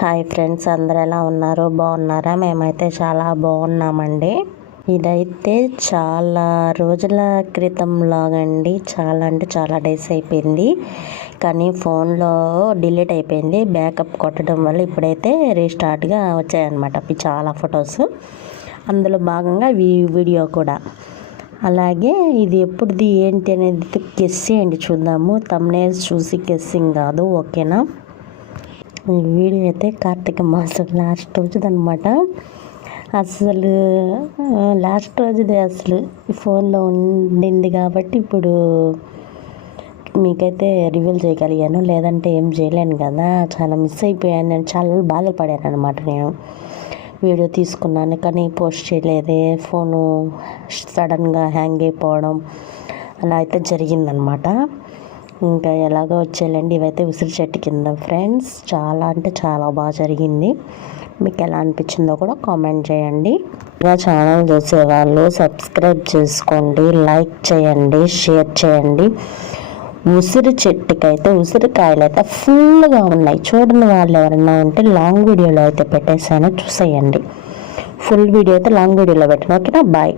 Hi friends, అందరు ఎలా ఉన్నారు? బాగున్నారా? మేమైతే చాలా బాగున్నామండి. ఇదైతే చాలా రోజుల క్రితం లాగండి. చాలా అంటే చాలా డేస్ అయిపోయింది, కానీ ఫోన్లో డిలీట్ అయిపోయింది. బ్యాకప్ కొట్టడం వల్ల ఇప్పుడైతే రీస్టార్ట్గా వచ్చాయన్నమాట చాలా ఫొటోస్. అందులో భాగంగా ఈ వీడియో కూడా. అలాగే ఇది ఎప్పుడుది ఏంటి అనేది గెస్ చేయండి, చూద్దాము. థంబ్నెయిల్స్ చూసి గెస్సింగ్ కాదు, ఓకేనా? ఈ వీడియో అయితే కార్తీక మాసం లాస్ట్ రోజుదనమాట. అసలు లాస్ట్ రోజుదే అసలు ఫోన్లో ఉండింది కాబట్టి ఇప్పుడు మీకైతే రివీల్ చేయగలిగాను, లేదంటే ఏం చేయలేను కదా. చాలా మిస్ అయిపోయాను, నేను చాలా బాధపడాను అనమాట. నేను వీడియో తీసుకున్నాను కానీ పోస్ట్ చేయలేదే, ఫోను సడన్గా హ్యాంగ్ అయిపోవడం అలా అయితే జరిగిందనమాట. ఇంకా ఎలాగో వచ్చేయాలండి. ఇవైతే ఉసిరి చెట్టు కింద ఫ్రెండ్స్. చాలా అంటే చాలా బాగా జరిగింది. మీకు ఎలా అనిపించిందో కూడా కామెంట్ చేయండి. ఇలా ఛానల్ చూసేవాళ్ళు సబ్స్క్రైబ్ చేసుకోండి, లైక్ చేయండి, షేర్ చేయండి. ఉసిరి చెట్టుకైతే ఉసిరికాయలు అయితే ఫుల్గా ఉన్నాయి. చూడని వాళ్ళు ఎవరన్నా ఉంటే లాంగ్ వీడియోలో అయితే పెట్టేసాను, చూసేయండి. ఫుల్ వీడియో అయితే లాంగ్ వీడియోలో పెట్టాను, ఓకేనా? బాయ్.